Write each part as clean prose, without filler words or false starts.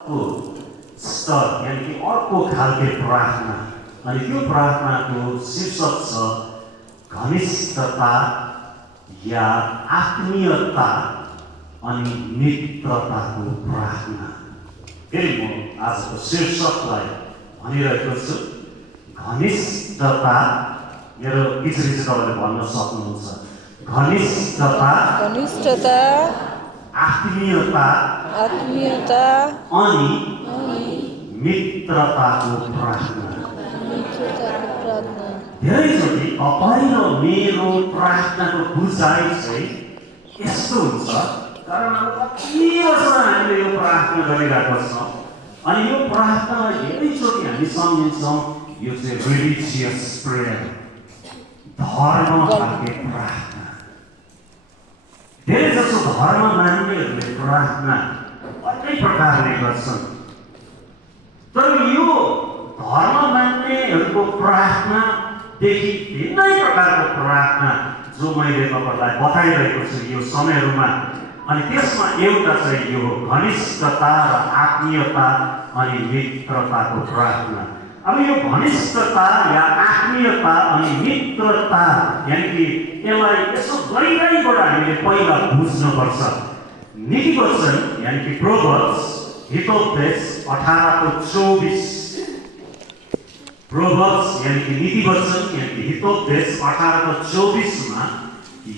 को स्तर यानी कि अर्को खालको प्रार्थना अनि त्यो प्रार्थनाको शीर्षक छ घनिष्ठता या आत्मीयता अनि मित्रताको प्रार्थना। फेरि म आजको शीर्षकलाई भनिरहेको छु घनिष्ठता। मेरो पछाडि चाहिँ तपाईँले भन्न सक्नुहुन्छ घनिष्ठता आत्मीयता अनि मित्रताको प्रार्थना। धेरैचोटि तपाईँ र मेरो प्रार्थनाको बुझाइ चाहिँ यस्तो हुन्छ, कारण अब कति वर्ष हामीले यो प्रार्थना गरिरहेको छौँ अनि यो प्रार्थनालाई धेरैचोटि हामी सम्झिन्छौँ यो चाहिँ रिलिजियस प्रेयर, धर्म खालको प्रार्थना। धेरै जसो धर्म मान्नेहरूले प्रार्थना अर्कै प्रकारले गर्छन्, तर यो धर्म मान्नेहरूको प्रार्थनादेखि भिन्नै प्रकारको प्रार्थना जो मैले तपाईँलाई बताइरहेको छु यो समयहरूमा। अनि त्यसमा एउटा चाहिँ यो घनिष्ठता र आत्मीयता अनि मित्रताको प्रार्थना। अब यो घनिष्ठता या आत्मीयता अनि मित्रता यानी कि यसलाई यसो गहिराइबाट हामीले पहिला बुझ्नुपर्छ। नीतिवचन यानी कि प्रोभर्ब्स हितोपदेश 18:24 प्रोभर्ब्स यानी कि नीतिवचन यानी कि हितोपदेश 18:24 मा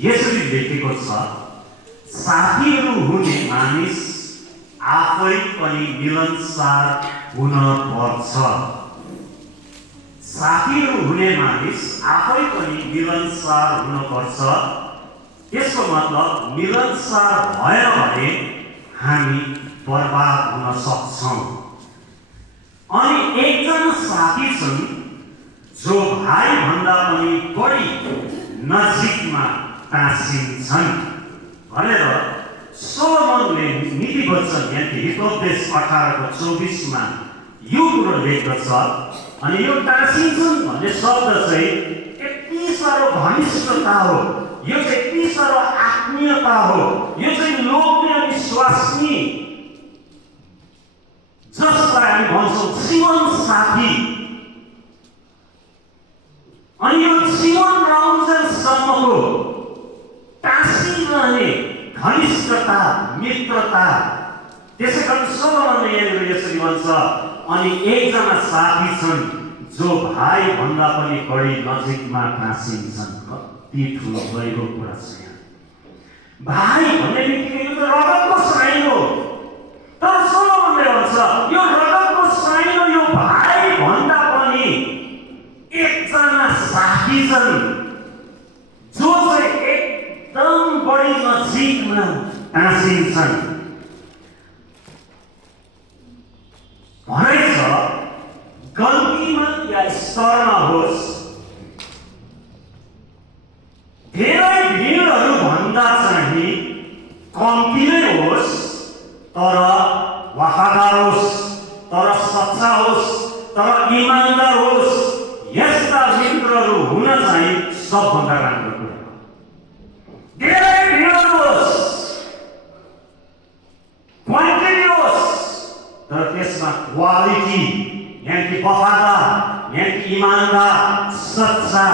यसरी लेखेको छ, साथीहरू हुने मानिस आफै पनि मिलनसार हुन पर्छ। साथीहरू हुने मानिस आफै पनि मिलनसार हुन पर्छ। यसको मतलब मिलनसार भएन भने हामी बर्बाद हुन सक्छौँ। अनि एकजना साथी छन् जो भाइ भन्दा पनि बढी नजिकमा टाँसिन्छन् भनेर सोलोमनले नीतिवचन यानी हितोपदेश 18:24 मा यो कुरो लेख्दछ। अनि यो टाँसिन्छन् भन्ने शब्द चाहिँ यति साह्रो घनिष्ठता हो, यो चाहिँ यति साह्रो आत्मीयता हो, यो चाहिँ लोग्ने अनि विश्वासनी जसलाई हामी भन्छौँ जीवन साथी। अनि यो जीवन रहन्जेलसम्मको टाँसिरहने घनिष्ठता मित्रता। त्यसै कारण सोलोमनले यहाँनिर यसरी भन्छ, अनि एकजना साथी छन् जो भाइ भन्दा पनि बढी नजिकमा टाँसिन्छन्। कति ठुलो गहिरो कुरा छ यहाँ। भाइ भन्ने बित्तिकै यो त रगतको साइन हो, तर सोलोमनले भन्छ यो रगतको साइन हो, यो भाइ भन्दा पनि एकजना साथी छन् जो चाहिँ एकदम बढी नजिकमा टाँसिन्छन्। भनाइ छ गल्तीमा या स्तरमा होस्, धेरै भिडहरू भन्दा चाहिँ कम्ती नै होस्, तर वफादार होस्, तर सच्चा होस्, तर इमानदार होस्, यस्ता मित्रहरू हुन चाहिँ सबभन्दा राम्रो कुरा हो। धेरै भिडहरू होस्, क्वान्टिटी होस्, तर त्यसमा क्वालिटी यानी कि वफादार यानी कि इमानदार सच्चा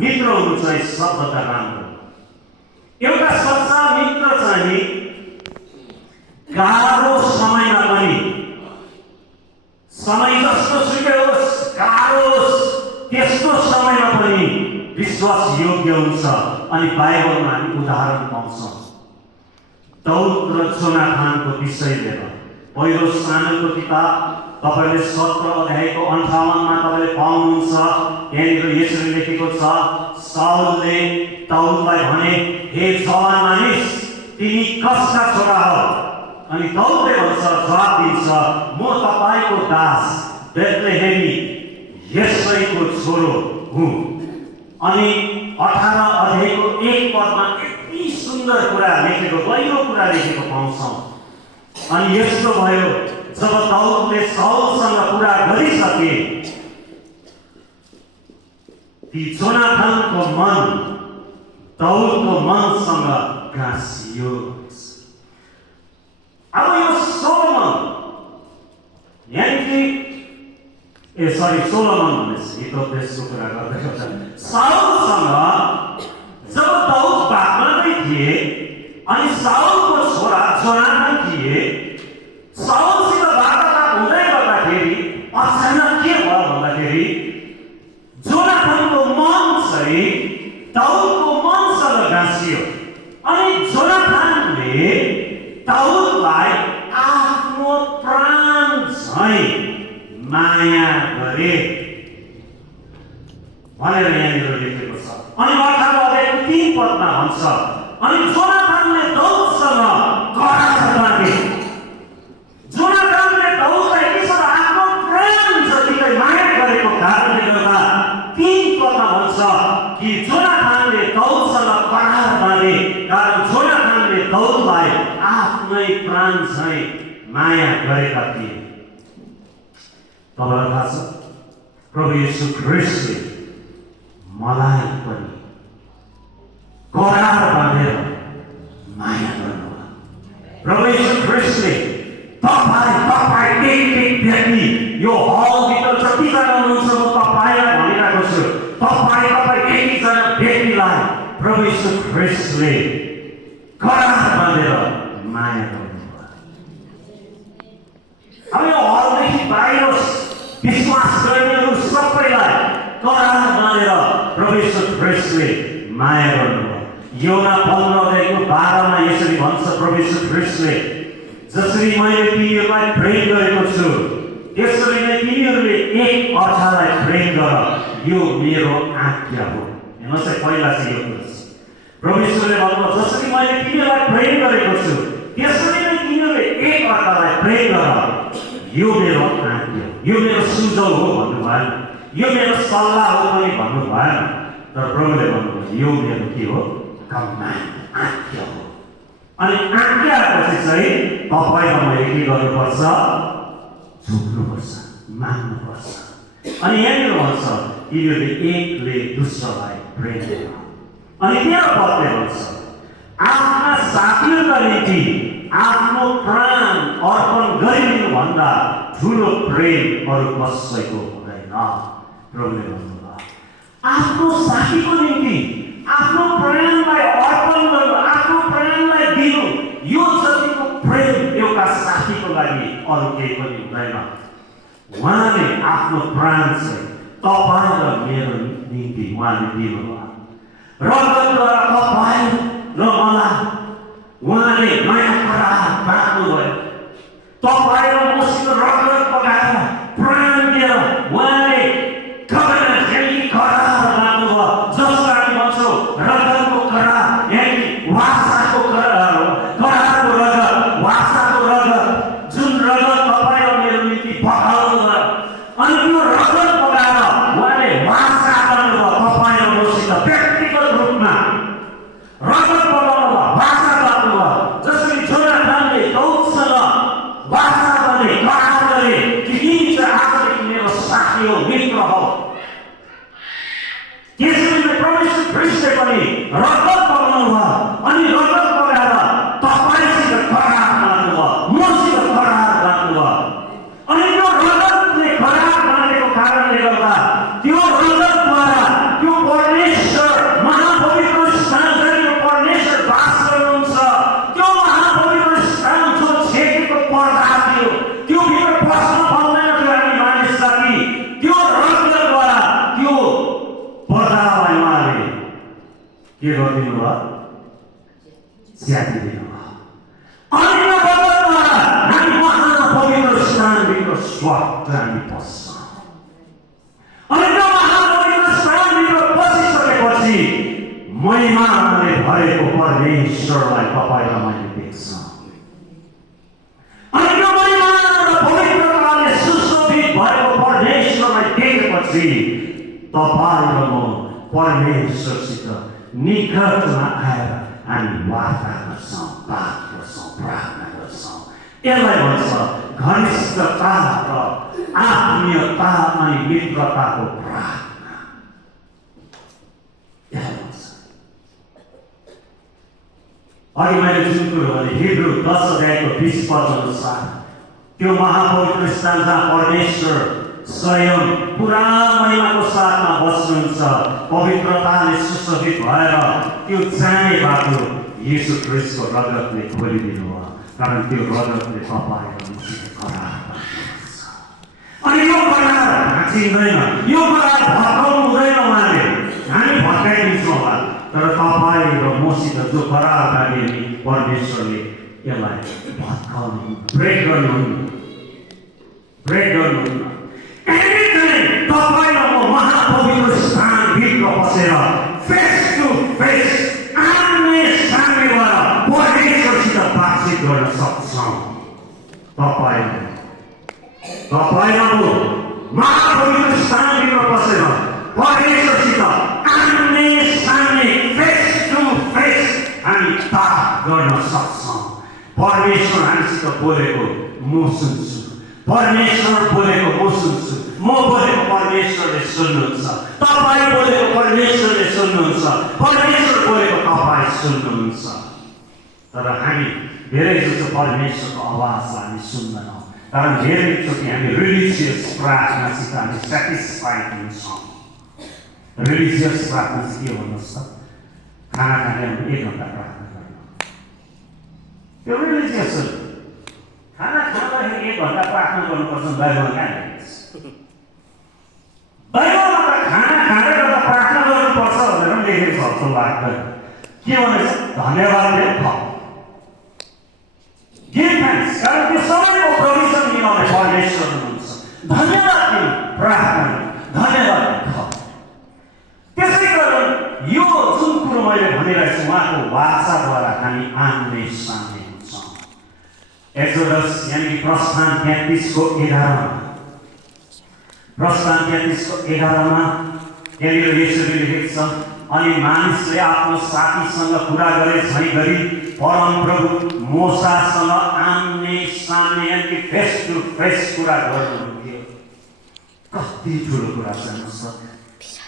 मित्र हुनु चाहिँ सबभन्दा राम्रो। एउटा सच्चा मित्र चाहिँ गाह्रो समयमा पनि, समय जस्तो सुकै होस्, गाह्रो होस्, त्यस्तो समयमा पनि विश्वास योग्य हुन्छ। अनि बाइबलमा हामी उदाहरण पाउँछौँ दाउद र जोनाथानको विषय लिएर। पहिलो सामुएलको किताब तपाईले 17 अध्यायको 58 मा तपाईले पाउनुहुन्छ, यहाँनिर यसरी लेखेको छ, साउलले दाउदलाई भने, हे जवान मानिस, तिमी कसका छोरा हौ? अनि दाउदले भन्छ, जवाब दिन्छ, म तपाईको दास बेथलेहेमी यिशैको छोरो हुँ। अनि 18 अध्यायको 1 पदमा यति सुन्दर कुरा लेखेको, गहिरो कुरा लेखेको पाउँछौँ। अनि यस्तो भयो, जब दाउदले साउलसँग कुरा गरिसके, ती जोनाथानको मन दाउदको मनसँग गाँसियो। अब यो सोलोमन सोलोमन भनेपछि हितोपदेशको कुरा गर्दै गर्दा साउलसँग जब दाउद बागमै थिए अनि साउलको छोरा जोनाथन थिए, साउलसित वार्तालाप हुँदै गर्दाखेरि अचानक के भयो भन्दाखेरि जोनाथनको मन चाहिँ दाउदको मनसँग गाँसियो अनि जोनाथनले दाउदलाई आफ्नो प्राण झैं माया गरे भनेर यहाँनिर लेखेको छ। अनि अर्थात् अध्यायको 3 पदमा भन्छ, अनि जोनाथनले दाउदसँग करार बाँधे। जोनाथनले दाउदलाई त्यसरी आफ्नो प्राण जतिकै माया गरेको कारणले गर्दा 3 पदमा भन्छ कि जोनाथनले दाउदसँग करार बाँधे, कारण जोनाथनले दाउदलाई आफ्नै प्राण झैं माया गरेका थिए। तपाईँलाई थाहा छ, प्रभु येशू ख्रीष्टले मलाई पनि करार बाँधेर माया गर्नुभयो। प्रभु येशू ख्रीष्टले तपाईँ एक व्यक्ति यो हलभित्र जतिजना हुनुहुन्छ म तपाईँलाई भनिरहेको छु, तपाईँ एकजना व्यक्तिलाई प्रभु येशू ख्रीष्टले करार बाँधेर माया गर्नुभयो। अब यो हलदेखि बाहिर विश्वास गर्नेहरू सबैलाई करार बाँधेर प्रभु येशू ख्रीष्टले माया गर्नुभयो। योना 15:12 मा यसरी भन्छ प्रभु येशू ख्रीष्टले, जसरी मैले तिमीहरूलाई प्रेम गरेको छु त्यसरी नै तिमीहरूले एक अर्कालाई प्रेम गर, यो मेरो आज्ञा हो। हेर्नुहोस् है, पहिला चाहिँ यो कुरा प्रभु येशूले भन्नुभयो, जसरी मैले तिमीहरूलाई प्रेम गरेको छु त्यसरी नै तिमीहरूले एक अर्कालाई प्रेम गर, यो मेरो आज्ञा, यो मेरो सुझाउ हो भन्नु भएन, यो मेरो सल्लाह हो पनि भन्नु भएन, तर प्रभुले भन्नुभयो यो मेरो के हो, कमान्ड, आज्ञा हो। अनि आज्ञापछि चाहिँ तपाईँ र मैले के गर्नुपर्छ, झुक्नुपर्छ, मान्नुपर्छ। अनि यहाँनिर भन्छ तिमीहरूले एकले दोस्रोलाई प्रेम गर। अनि 13 पदले भन्छ आफ्ना साथीहरूका निम्ति आफ्नो प्राण अर्पण गरिदिनु भन्दा ठुलो प्रेम अरू कसैको हुँदैन। प्रभुले भन्नुभयो आफ्नो साथीको निम्ति आफ्नो प्राणलाई अर्पण गर्नु, आफ्नो प्राणलाई दिनु, यो जतिको प्रेम एउटा साथीको लागि अरू केही पनि हुँदैन। उहाँले आफ्नो प्राण चाहिँ तपाईँ र मेरो निम्ति उहाँले दिनुभयो। रगतद्वारा तपाईँ र मलाई उहाँले नयाँ करार बाँध्नुभयो। तपाईँ र मसित रगत बगाएर प्राण दिएर उहाँले कभेनेन्ट यानि करार बाँध्नुभयो। जसलाई हामी भन्छौँ रगतको करार, यानि वासाको करार हो। करारको रगत, वासाको रगत, जुन रगत तपाईँ र मेरो निम्ति बगाउनुभयो, अनि त्यो रगत बगाएर उहाँले वासा गर्नुभयो तपाईँ र मसित व्यक्तिगत रूपमा रगत बगाउनुभयो, वासा गर्नुभयो। जसरी जोनाथनले दाउदसँग वासा गर्ने करार गरे कि तिमी चाहिँ आजदेखि मेरो साथी हो, मित्र हो। त्यसरी नै प्रभु येशू ख्रीष्टले पनि रगत बगाउनुभयो अनि रगत बगाएर तपाईँसित करार बाँध्नुभयो, मसित करार बाँध्नुभयो। अनि त्यो रगतले करार बाँधेको कारणले गर्दा त्यो रगतद्वारा त्यो परमेश्वर महापवित्र स्थान जहाँ परमेश्वर बास गर्नुहुन्छ, त्यो महापवित्र स्थान जो छेकेको पर्दा थियो त्यो भित्र पस्न पाउँदैन थियो हामी मानिस जाति। त्यो रगतद्वारा त्यो पर्दालाई उहाँले के गरिदिनु भयो, च्यातिदिनु भयो। अनि त्यो रगतद्वारा हामी महापवित्र स्थानभित्र स्वागत हामी पस्छौँ। अनि त्यो महापवित्र स्थानभित्र पसिसकेपछि महिमाले भएको परमेश्वरलाई तपाईँ र मैले देख्छौँ। अनि त्यो महिमा र पवित्रताले सुशोभित भएको परमेश्वरलाई देखेपछि तपाईँ र म परमेश्वरसित निकटमा आएर हामी वार्ता गर्छौँ, बात गर्छौँ, प्रार्थना गर्छौँ। यसलाई भन्छ घनिष्ठता र आत्मीयता अनि मित्रताको प्रार्थना। यसलाई भन्छ। अघि मैले जुन कुरो भने हिब्रू 10 अध्यायको 20 पद अनुसार त्यो महापवित्र स्थान जहाँ परमेश्वर स्वयं पुरा महिमाको साथमा बस्नुहुन्छ। पवित्रताले सुशोभित भएर त्यो जाने बाटो येशू ख्रीष्टको रगतले खोलिदिनु भयो, कारण त्यो रगतले तपाईँको करार गर्छ। अनि यो करार भाँचिँदैन, यो करार भत्काउनु हुँदैन। उहाँले हामी भत्काइदिन्छौँ होला, तर तपाईँ र मसित जो करार गर्ने नि परमेश्वरले यसलाई भत्काउनु, ब्रेक गर्नुहुन्न। तपाईँ र म महापवित्र स्थानभित्र बसेर फेस टु फेस आम्ने सामने भएर परमेश्वरसित बातचित गर्न सक्छौँ। तपाईँ र म महापवित्र स्थानभित्र बसेर परमेश्वरसित आम्ने सामने फेस टु फेस हामी बात गर्न सक्छौँ। परमेश्वर हामीसित बोलेको म सुन्छु, परमेश्वर बोलेको म सुन्छु, म बोलेको परमेश्वरले सुन्नुहुन्छ, तपाईँ बोलेको परमेश्वरले सुन्नुहुन्छ, परमेश्वर बोलेको तपाईँ सुन्नुहुन्छ। तर हामी धेरै जस्तो परमेश्वरको आवाजलाई हामी सुन्दैनौँ, कारण धेरैचोटि हामी रिलिजियस प्रार्थनासित हामी सेटिस्फाइड हुन्छौँ। रिलिजियस प्रार्थना चाहिँ के भन्नुहोस् त? खाना खाने 1 घन्टा प्रार्थना गर्नु, त्यो रिलिजियस हो। खाना खाँदाखेरि 1 घन्टा प्रार्थना गर्नुपर्छ बाइबलमा कहाँ लेखेको छ? बाइबलमा त खाना खाँदै गर्दा प्रार्थना गर्नुपर्छ भनेर पनि लेखेको छ जस्तो लाग्दैन। के भनेछ? धन्यवाद दे, गिभ थ्याङ्क्स, कारण त्यो सबैको प्रोभिजन मिलाउने परमेश्वर हुनुहुन्छ। धन्यवाद दिनु, प्रार्थना धन्यवाद दिनु। त्यसै कारण यो जुन कुरो मैले भनिरहेको छु उहाँको वाचाद्वारा हामी आम्ने सामने हुन्छौँ। एक्सोडस यानि प्रस्थान 33 को 11 प्रस्थान 33 को 11 मा यहाँनिर यसरी लेखेको छ, अनि मानिसले आफ्नो साथीसँग कुरा गरे झै गरी परमप्रभु मोसासँग आम्ने सामने यानि फेस टु फेस कुरा गर्नुहुन्थ्यो। कति ठुलो कुरा छ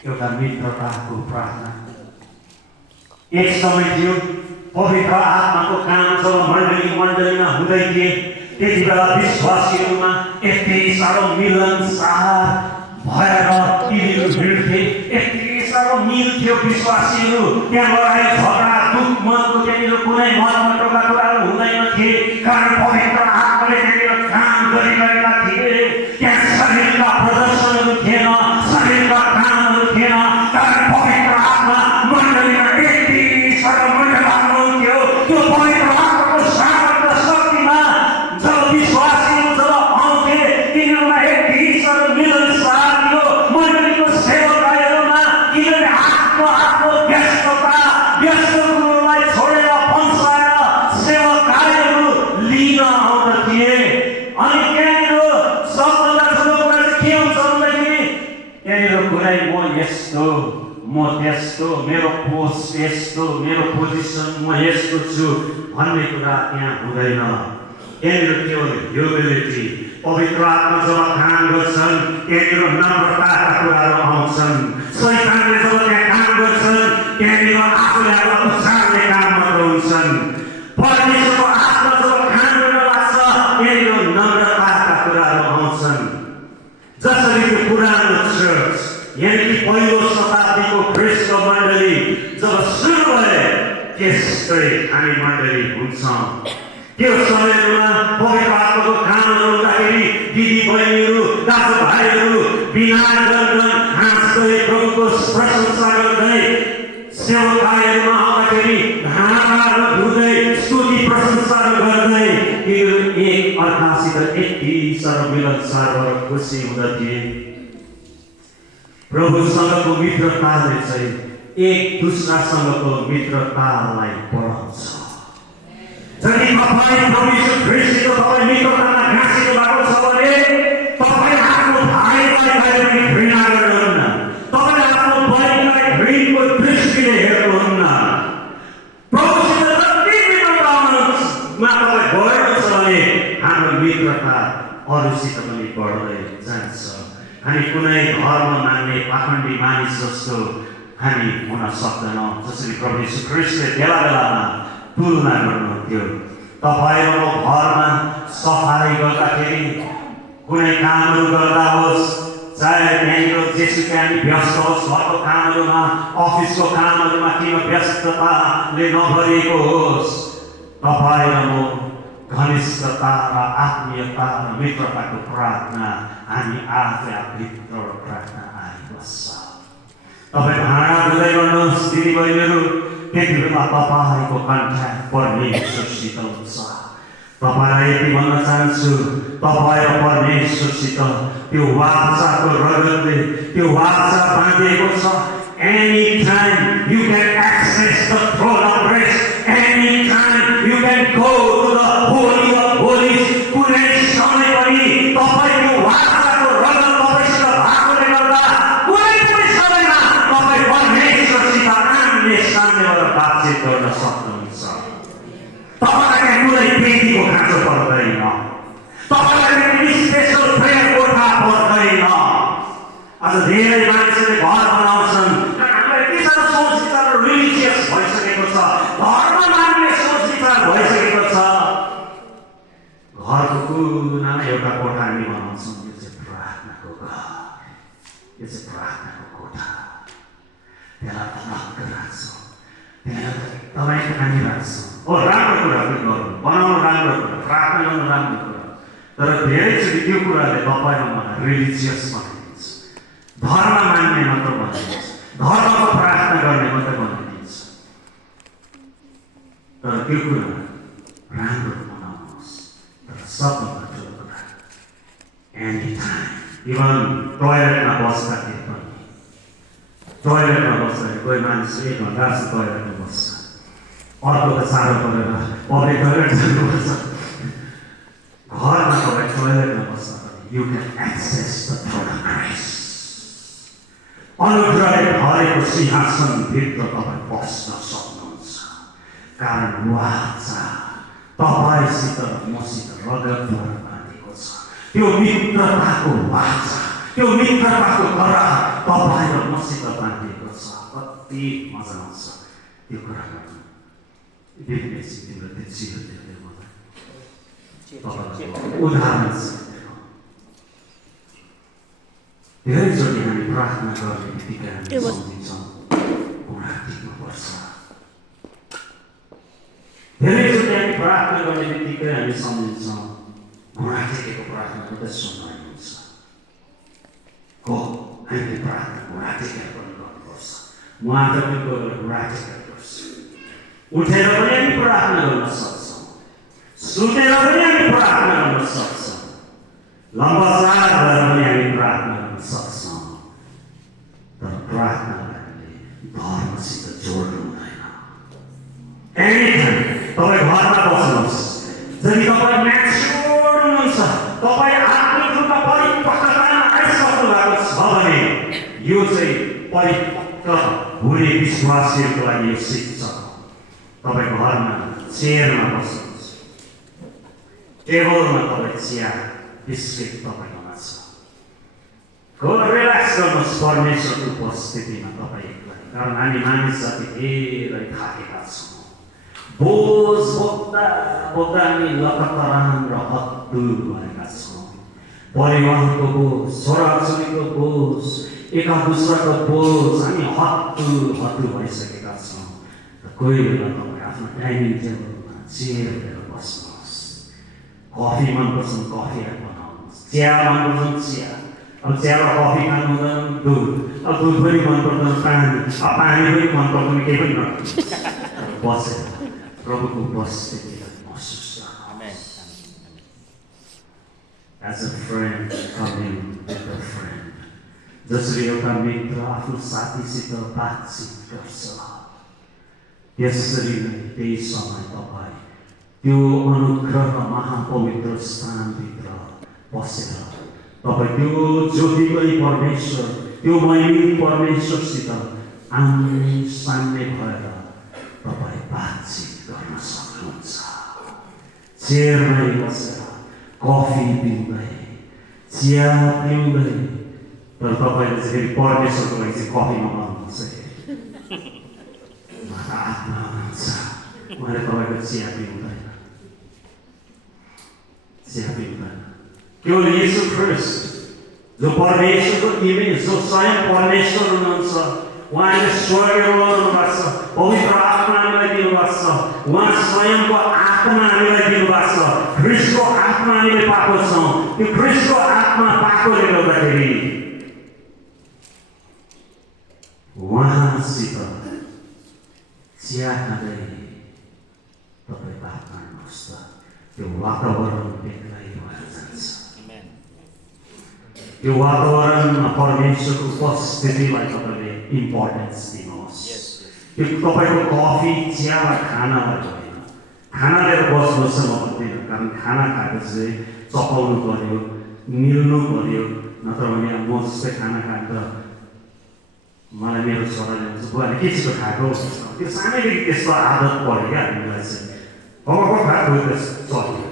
एउटा मित्रताको प्रार्थना। एक समय थियो पवित्र आत्माको काम जब मण्डलीमा हुँदै थिए, त्यति बेला विश्वासीहरूमा यति साह्रो मिलनसार भएर तिनीहरू भिड्थे, यति साह्रो मिल्थ्यो विश्वासीहरू। त्यहाँ लडाइँ झगडा दुख मनको त्यहाँनिर कुनै मनमा टोका कुराहरू हुँदैन थिए, कारण पवित्र आत्माले त्यहाँनिर काम गरिरहेका थिए। त्यहाँ शरीरका प्रदर्शनहरू थिएन, शरीरका कामहरू थिएन, कारण पवित्र आत्मा मण्डलीमा यति साह्रो मण्डलामा हुन्थ्यो। त्यो पवित्र आत्माको सामर्थ शक्तिमा जब विश्वासीहरू जब आउँथे, तिनीहरूमा यति साह्रो मिलनसार थियो मण्डलीको सेवकाईहरूमा। किनभने आफ्नो व्यस्त कुरोलाई छोडेर पन्साएर सेवकाईहरू लिन आउँदथे। अनि त्यहाँनिर सबभन्दा ठुलो कुरा चाहिँ के हुन्छ भन्दाखेरि त्यहाँनिर कुनै म यस्तो म त्यस्तो, मेरो पोस्ट यस्तो, मेरो पोजिसन म यस्तो छु भन्ने कुरा त्यहाँ हुँदैन। त्यहाँनिर केवल ह्युमिलिटी, पवित्र आत्मा जब काम गर्छन् त्यहाँनिर नम्रताका कुराहरू आउँछन्। शैतानले जब त्यहाँ काम गर्छन् त्यहाँनिर आफूले आफूलाई उचाल्ने काम मात्र हुन्छन्। परमेश्वरको आत्मा जब काम गर्न लाग्छ त्यहाँनिर नम्रताका कुराहरू आउँछन्। जसरी त्यो पुरानो चर्च यानि कि पहिलो शताब्दीको ख्रीष्ट मण्डली जब सुरु भए त्यस्तै हामी मण्डली हुन्छौँ। त्यो समयमा पवित्र आत्माको कामहरू हुँदाखेरि दिदी बहिनीहरू दाजुभाइहरू बिहान गर्दै हाँस्दै प्रभुको प्रशंसा गर्दै सेवकाईहरूमा आउँदाखेरि हाँगाहरू धुँदै स्तुति प्रशंसाहरू गर्दै तिनीहरू एक अर्कासित यति साह्रो मिलनसार भएर खुसी हुँदथे। प्रभुसँगको मित्रताले चाहिँ एक दुसरासँगको मित्रतालाई बढाउँछ। यदि तपाईँ प्रभु यीशु ख्रीष्टको तपाईँ मित्रतामा गाँसेको भएको छ भने तपाईँ आफ्नो भाइलाई कहिले घृणा गर्नुहुन्न, तपाईँ आफ्नो बहिनीलाई घृणाको दृष्टिले हेर्नुहुन्न। प्रभुसित जति मित्रतामा तपाईँ गएको छ भने हाम्रो मित्रता अरूसित पनि बढ्दै जान्छ। हामी कुनै धर्म मान्ने पाखण्डी मानिस जस्तो हामी हुन सक्दैनौँ। जसरी प्रभु यीशु ख्रीष्टले बेला बेलामा तुलना गर्नुहुन्थ्यो। तपाईँ र घरमा सफाइ गर्दाखेरि कुनै कामहरू गर्दा होस् चाहे त्यहाँनिर जेसुकै हामी व्यस्त होस्, घरको कामहरूमा, अफिसको कामहरूमा किन व्यस्तताले नभरिएको होस्, तपाईँ र म घनिष्ठता र आत्मीयता र मित्रताको प्रार्थना हामी आफैभित्र प्रार्थना आइबस्छ। तपाईँ भाँडा धुँदै गर्नुहोस् दिदीबहिनीहरू, त्यति बेला तपाईँको कन्ट्याक्ट परमेश्वरसित हुन्छ। तपाईँलाई यति भन्न चाहन्छु, तपाईँ र परमेश्वरसित त्यो वाचाको रगतले त्यो वाचा बाँधिएको छ। Anytime you can access the throne of grace, anytime you can go to the Holy of Holies, कुनै समय पनि तपाईँको वाचाको रगत तपाईँसित भएकोले गर्दा कुनै पनि समयमा तपाईँ परमेश्वरसित आम्ने सामनेबाट बातचित गर्न सक्नुहुन्छ। तपाईँलाई कुनै व्यक्तिको खाँचो पर्दैन, तपाईँलाई कुनै स्पेसल प्रेयर कोठा पर्दैन। आज धेरै मानिसहरूले घर बनाउँछन्, हाम्रो यति साह्रो सोच विचार रिलिजियस भइसकेको छ, धर्म मान्ने सोच विचार भइसकेको छ। घरको कुनामा एउटा कोठा हामी बनाउँछौँ, यो चाहिँ प्रार्थनाको घर, यो चाहिँ प्रार्थनाको कोठा। त्यसलाई अलग राख्छौँ, त्यहाँ तपाईँको हामी राख्छौँ। हो, राम्रो कुरा पनि गर्नु, बनाउनु राम्रो कुरा, प्रार्थना गर्नु राम्रो कुरा, तर धेरैचोटि त्यो कुराले तपाईँ र मलाई रिलिजियस बनाइदिन्छ, धर्म मान्ने मात्र बनाइदिन्छ, धर्मको प्रार्थना गर्ने मात्र बनाइदिन्छ। तर त्यो कुरा राम्रो बनाउनुहोस्, तर सबभन्दा ठुलो कुरा एनी टाइम, इभन टोयलेटमा बस्दाखेरि पनि, टोयलेटमा बस्दाखेरि कोही मानिस 1 घन्टा जस्तो टोयलेटमा बस्छ, अर्को त साह्रो परेर पब्लिक टोयलेट जानुपर्छ। घरमा तपाईँ टोयलेटमा बस्दा पनि you can access the throne of grace. अनुग्रहले भरेको सिंहासनभित्र तपाईँ बस्न सक्नुहुन्छ, कारण वाचा तपाईँसित र मसित रगतद्वारा बाँधेको छ। त्यो मित्रताको वाचा, त्यो मित्रताको करार तपाईँ र मसित बाँधेको छ। कति मजा आउँछ त्यो कुरा गर्नु। तिम्रो त्यो जीवन देख्दै मलाई उदाहरण छ। धेरैचोटि हामी प्रार्थना गर्ने बित्तिकै हामी सम्झिन्छौँ घुँडा टेक्नुपर्छ। धेरैचोटि हामी प्रार्थना गर्ने बित्तिकै हामी सम्झिन्छौँ घुँडा टेकेको प्रार्थना मात्रै सुन्नु हुन्छ। हो, हामीले प्रार्थना घुँडा टेकेर पनि गर्नुपर्छ। म आज पनि गएर घुँडा टेकेर गर्छु। उठेर पनि हामी प्रार्थना गर्न सक्छौँ, सुतेर पनि हामी प्रार्थना गर्न सक्छौँ, लम्बसार भएर पनि हामी प्रार्थना गर्न सक्छौँ। तर प्रार्थनालाई हामीले धर्मसित जोड्नु हुँदैन। एनिटाइम तपाईँ घरमा बस्नुहोस्, यदि तपाईँ म्याच्योर हुनुहुन्छ, तपाईँ आत्मिक रूपमा परिपक्वतामा आइसक्नु भएको छ भने यो चाहिँ परिपक्व हुने विश्वासीहरूको लागि यो शिक्षा। तपाईँ घरमा चेयरमा बस्नुहोस्, टेबलमा तपाईँ चिया बिस्किट तपाईँकोमा छ, रिल्याक्स गर्नुहोस् परमेश्वरको उपस्थितिमा तपाईँ एक्लै। कारण हामी मानिस जाति धेरै थाकेका छौँ, बोझ बोक्दा बोक्दा हामी लकतराम र हत्तु भएका छौँ। परिवारको बोझ, छोराछोरीको बोझ, एका दुसराको बोझ, हामी हत्तु हत्तु भइसकेका छौँ। कोही बेला तपाईँ आफ्नो डाइनिङ टेबलमा चेयर लिएर बस्नुहोस्, कफी मनपर्छ कफी बनाउनुहोस्, चिया मनपर्छ चिया, अब चिया र कफी खानु हुँदैन दुध, अब दुध पनि मन पर्दैन पानी, अब पानी पनि मन पर्दैन केही पनि नपर्छ। बसेर प्रभुको उपस्थितिलाई महसुस गर्नुहोस्। As a friend, commune with a friend, जसरी एउटा मित्र आफ्नो साथीसित बातचित गर्छ, यसरी नै त्यही समय तपाईँ त्यो अनुग्रह महापवित्र स्थानभित्र बसेर तपाईँ त्यो ज्योतिमय परमेश्वर, त्यो महिमित परमेश्वरसित आम्ने सामने भएर तपाईँ बातचित गर्न सक्नुहुन्छ। चेयरमै बसेर कफी पिउँदै, चिया पिउँदै, तर तपाईँले चाहिँ परमेश्वरको लागि चाहिँ कफी मगाउनुहुन्छ। आत्मा हुन्छ, मैले तपाईँको चिया पिउँदैन, चिया पिउँदैन। केवल येशू ख्रिस्ट जो परमेश्वरको इमेज, जो स्वयं परमेश्वर हुनुहुन्छ, उहाँले स्वर्ग बनाउनुभएको छ, पवित्र आत्मा हामीलाई दिनुभएको छ, उहाँ स्वयंको आत्मा हामीलाई दिनुभएको छ, ख्रिस्टको आत्मा हामीले पाएको छौँ। त्यो ख्रिस्टको आत्मा पाएकोले गर्दाखेरि उहाँसित चिया खाँदै तपाईँ बात मार्नुहोस् त, त्यो वातावरण बेग्लै भएर जान्छ। त्यो वातावरणमा परमेश्वरको उपस्थितिलाई तपाईँले इम्पोर्टेन्स दिनुहोस्। त्यो तपाईँको कफी चिया वा खानाबाट होइन, खाना लिएर बस्नुहोस् म भन्दिनँ, कारण खाना खाएपछि चपाउनु पर्यो, मिल्नु पर्यो, नत्र भने म जस्तै खाना खाएर त मलाई मेरो छोराले भन्छ बुवाले के छिटो खाएको, त्यो सानैदेखि त्यस्तो आदत पऱ्यो क्या हामीलाई चाहिँ। खाएको चल्यो,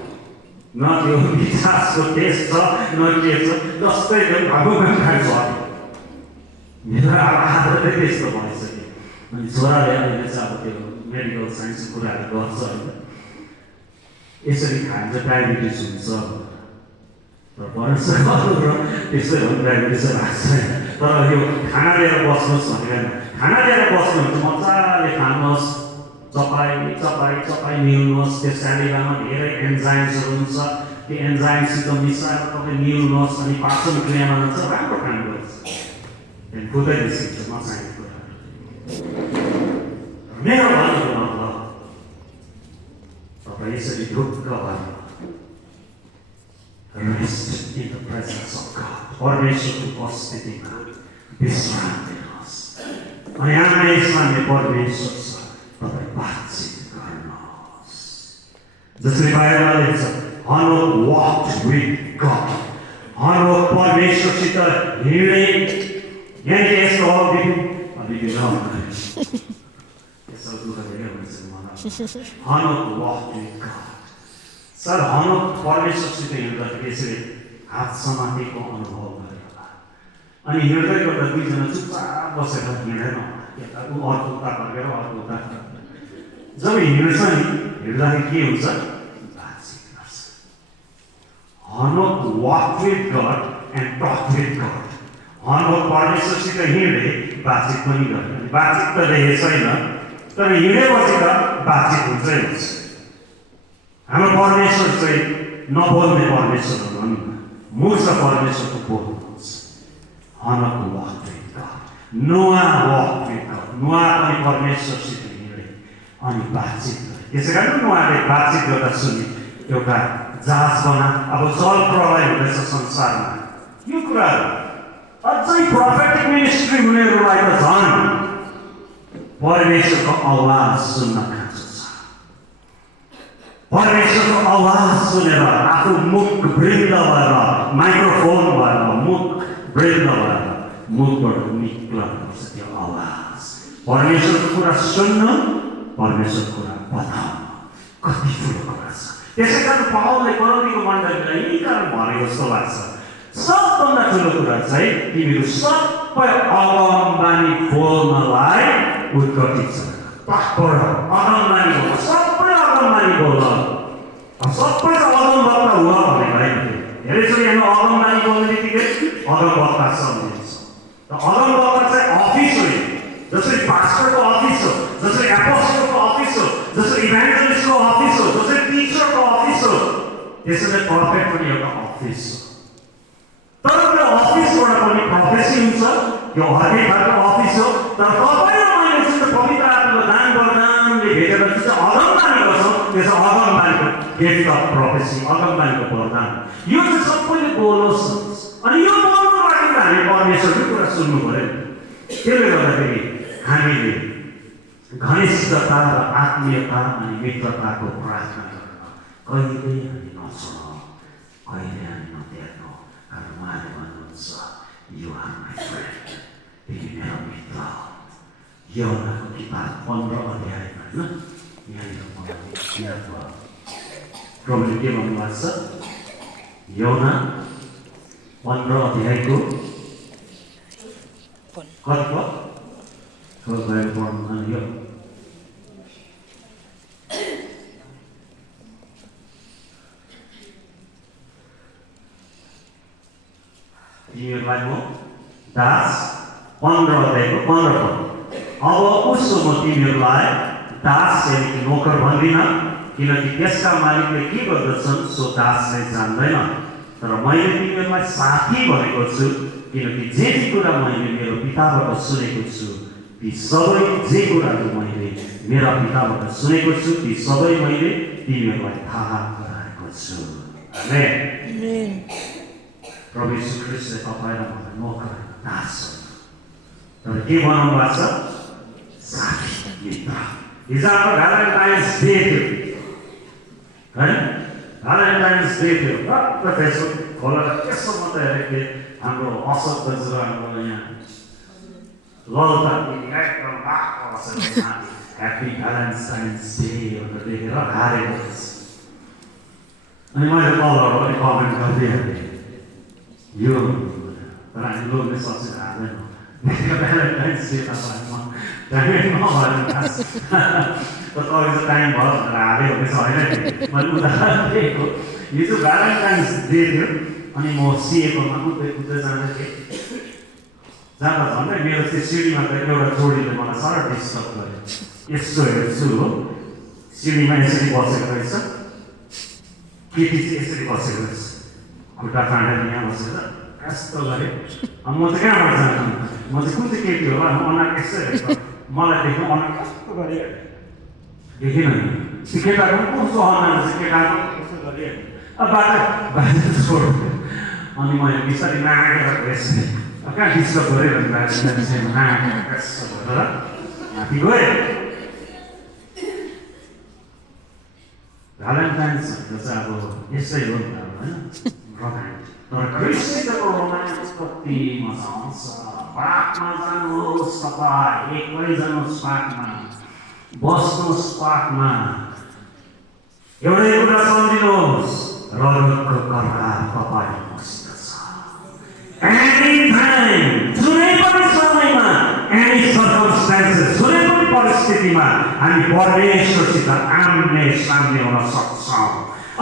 न त्यो मिठासको टेस्ट छ न के छ, जस्तै भएको खान्छ। मेरो अब आदतै त्यस्तो भइसक्यो। अनि छोराले अहिले चाहिँ अब त्यो मेडिकल साइन्सको कुराहरू गर्छ होइन, यसरी खान्छ डायबिटिज हुन्छ र परामर्श गर्नु र त्यस्तै हो, डायबिटिज भएको छैन। तर यो खाना लिएर बस्नुहोस् भनेर, खाना लिएर बस्नुहुन्छ मजाले खानुहोस्, चपाई चपाई चपाई मिल्नुहोस्। त्यो स्यालिडामा धेरै एन्जाइम्सहरू हुन्छ, त्यो एन्जाइमसित मिसाएर तपाईँ मिल्नुहोस्, अनि पाचन क्रियामा जान्छ, राम्रो काम गर्छ। त्यहाँदेखि खुदै निस्किन्छ नचाहिने कुराहरू। मेरो भन्नुको मतलब तपाईँ यसरी ढुक्क भएर rest in the presence of God, परमेश्वरको उपस्थितिमा विश्राम दिनुहोस्। अनि आमेशमा परमेश्वर छ, तपाईँ बातचित गर्नुहोस्। जसरी बाइबलमा लेख्छ, हनोक walked with God, हनोक परमेश्वरसित हिँडे। यहाँनिर यस्तो हो अलिकति यसो दुःख धेरै हुन्छ मलाई। हनोक walked with God, सर हनोक परमेश्वरसित हिँड्दाखेरि यसरी हात समातेको अनुभव गरे होला। अनि हिँड्दै गर्दा दुईजना चुपचाप बसेर हिँडेन होला, यता अर्को उता फर्केर अर्को उता फर्केर। जब हिँड्छ नि, हिँड्दाखेरि के हुन्छ, बातचित गर्छ। हनोक walked with God and talked with God, हनोक परमेश्वरसित हिँडे, बातचित पनि गरे। बातचित त देखेको छैन, तर हिँडेपछि त बातचित हुन्छै हुन्छ। हाम्रो परमेश्वर चाहिँ नबोल्ने परमेश्वर हुनुहुन्न, मूर्ख परमेश्वरको बोल्नुहुन्छ। हनोक walked with God, नोआ walked with God, नोआ पनि परमेश्वरसित हिँडे अनि बातचित गरे। त्यसै कारण नोआले बातचित गर्दा सुने, एउटा जहाज बना, अब जल प्रलय हुँदैछ संसारमा। यो कुराहरू अझै प्रोफेटिक मिनिस्ट्री हुनेहरूलाई त झन् परमेश्वरको आवाज सुन्न खाँचो छ। परमेश्वरको आवाज सुनेर आफू मुख वृन्द भएर, माइक्रोफोन भएर, मुख वृन्द भएर मुखबाट निक्लनुपर्छ त्यो आवाज। परमेश्वरको कुरा सुन्नु, परमेश्वरको कुरा बताउनु, कति ठुलो कुरा छ। त्यसै कारण पावलले कोरिन्थीको मण्डलीलाई यही कारण भनेको जस्तो लाग्छ, सबभन्दा ठुलो कुरा चाहिँ तिमीहरू सबै अगमबानी बोल्नलाई उद्घटित छ। तत्पर अगमबानी बोल्न, सबै अगमबानी बोल्न, सबै अगमवक्ता हुन भनेको होइन। धेरैचोटि हामी अगमबानी बोल्ने बित्तिकै अगमवक्ता सम्झिन्छ। र अगमवक्ता चाहिँ अफिस हो, जसरी पास्टरको अफिस हो, जसरी एपोस्टलको अफिस हो, जसरी इभान्जलिस्टको अफिस हो, जसरी टिचरको अफिस हो, त्यसरी प्रफेट पनि एउटा अफिस हो। तर त्यो अफिसबाट पनि प्रोफेसी हुन्छ, त्यो हरेक खालको अफिस हो। तर तपाईँ र मैले जुन पवित्र आत्माको दान वरदानले भेटेर जुन चाहिँ अगमबानी गर्छौँ, त्यो चाहिँ अगमबानीको गिफ्ट अफ प्रोफेसी, अगमबानीको वरदान। यो चाहिँ सबैले बोलोस्, अनि यो बोल्नुको लागि त हामी परमेश्वरको कुरा सुन्नु पर्यो। त्यसले गर्दाखेरि हामीले घनिष्ठता र आत्मीयता अनि मित्रताको प्रार्थना गर्न कहिले हामी नछोडौँ, कहिले हामी नत्याग्नौँ। कारण उहाँले भन्नुहुन्छ, यु आर माई फ्रेन्ड, तिमी मेरो मित्र। यौनाको किताब 15 अध्यायमा होइन, यहाँनिर प्रभुले के भन्नुभएको छ, यौना 15 अध्यायको कति पद पढ्नु यो तिमीहरूलाई म दास 15 अध्यायको 15 पद अब उसो म तिमीहरूलाई दास यानि कि नोकर भन्दिनँ किनकि त्यसका मालिकले के गर्दछन् सो दासले जान्दैन तर मैले तिमीहरूलाई साथी भनेको छु किनकि जे कुरा मैले मेरो पिताबाट सुनेको छु ती सबै जे कुराहरू मैले मेरा पिताबाट सुनेको छु ती सबै मैले तिमीहरूलाई थाहा गराएको छु आमेन प्रभु यीशु ख्रीष्टले तपाईलाई मलाई नोकर दास तर के बनाउनु भएको छ साथी मित्र हिजो हाम्रो भ्यालेन्टाइन्स डे थियो हैन भ्यालेन्टाइन्स डे थियो र फेसबुक खोलेर त्यसो मात्रै हेरेको हाम्रो अशोक दाजु हाम्रो यहाँ ललता एकदम बाक्लो ह्याप्पी भ्यालेन्टाइन्स डे भनेर लेखेर हारेको थिएछ अनि मैले तलबाट पनि कमेन्ट गरिदिएँ यो तर हामी लोग्ने सचेत हार्दैनौँ भ्यालेन्टाइन्स डे तपाईँमा टाइम नभएर तपाईँको टाइम भयो भनेर हाल्यो हुनेछ होइन मैले उदाहरण दिएको हिजो भ्यालेन्टाइन्स डे थियो अनि म सिएकोमा कुद्दै कुद्दै जाँदै थिएँ जाँदा झन्डै मेरो त्यो सिडीमा त एउटा जोडीले मलाई साह्रो डिस्टर्ब गर्यो यस्तो हेर्छु हो सिडीमा यसरी बसेको रहेछ केटी चाहिँ यसरी बसेको रहेछ खुट्टा काँडेर यहाँ बसेर यस्तो गरेँ अब म चाहिँ कहाँबाट जान्छु म चाहिँ कुन चाहिँ केटी होला अनुहार यस्तो हेरेको मलाई देख्नु अनुहार कस्तो गरेँ देखिन नि त्यो केटाको पनि कस्तो अनुहार छ केटाको कस्तो गरेँ अब बाटो छोड्यो अनि मैले बिस्तारै नागेर बेच्ने कहाँ डिस्टर्ब गरेँ भने नागेर कस्तो गरेर माथि गएँ भ्यालेन्टाइन्स भनेको चाहिँ अब यस्तै हो नि त होइन रोमान्स तर क्रिस्चियनको रोमान्स कति मजा आउँछ पार्कमा जानुहोस् तपाईँ एक्लै जानुहोस् पार्कमा बस्नुहोस् पार्कमा एउटै कुरा सम्झिनुहोस् रगतको प्रभाव तपाईँ मसित छ एनीटाइम जुनै पनि समयमा एनी सर्कमस्टान्सेस जुनै पनि परिस्थितिमा हामी परमेश्वरसित आम्ने सामने हुन सक्छौँ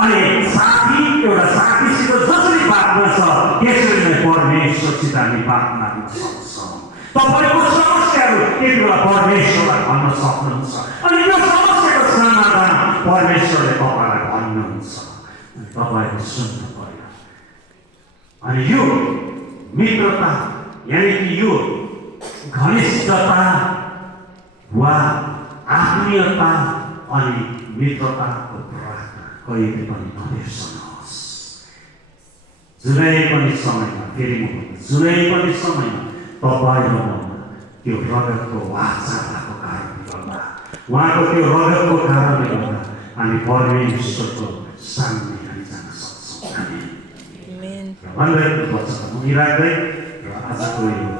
अनि साथी एउटा साथीसित जसरी बात गर्छ त्यसरी नै परमेश्वरसित हामी बात मार्न सक्छौँ तपाईँको समस्याहरू त्यति बेला परमेश्वरलाई भन्न सक्नुहुन्छ अनि त्यो समस्याको समाधान परमेश्वरले तपाईँलाई भन्नुहुन्छ तपाईँले सुन्नु पर्यो अनि यो मित्रता यानि कि यो घनिष्ठता वा आत्मीयता अनि मित्रताको प्रार्थना कहिले पनि नबिर्सनुहोस् जुनै पनि समयमा फेरि म जुनै पनि समयमा तपाईँ र ममा त्यो रगतको वाचाको कारणले गर्दा उहाँको त्यो रगतको कारणले गर्दा हामी परमेश्वरको सामने हामी जान सक्छौँ भन्दै वचन मुनि राख्दै र आजको यो